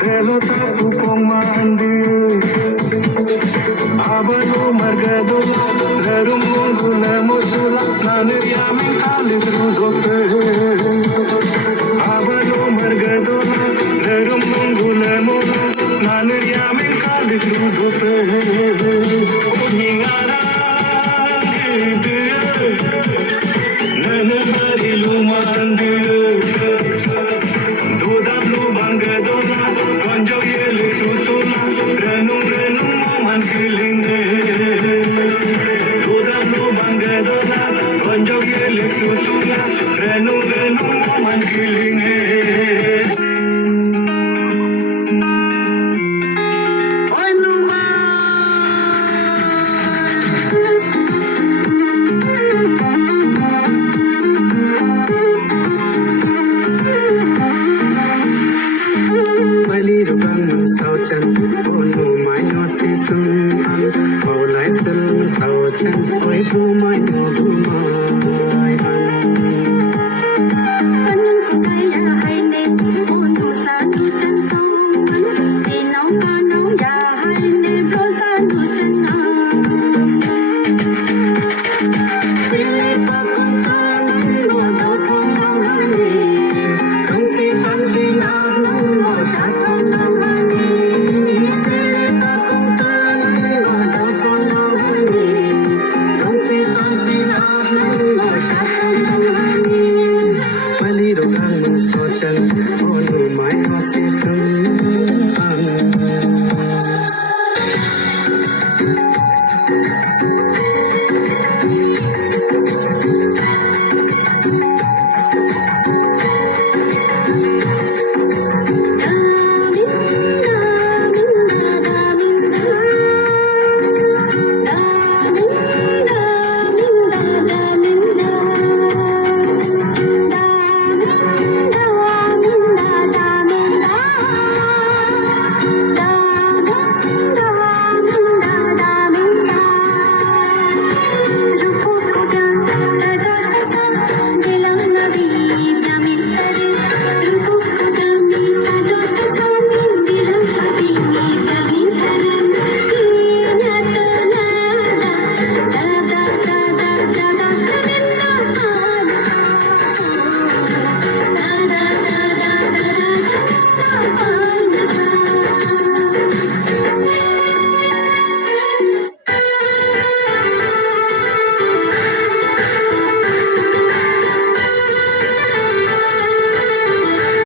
Delota tu pomandi Abano margado Lerum mungula mozula Nanu yamin kalidru dope Abano margado Lerum mungula mozula Nanu yamin kalidru dope Hingara Nana marilu mandi Dodablu bangadona Konjo yele sutuna Renu renu moman kilinge Dodablu bangadona Konjo yele sutuna Renu renu moman kilinge Hãy subscribe cho kênh Ghiền Mì Gõ để không bỏ lỡ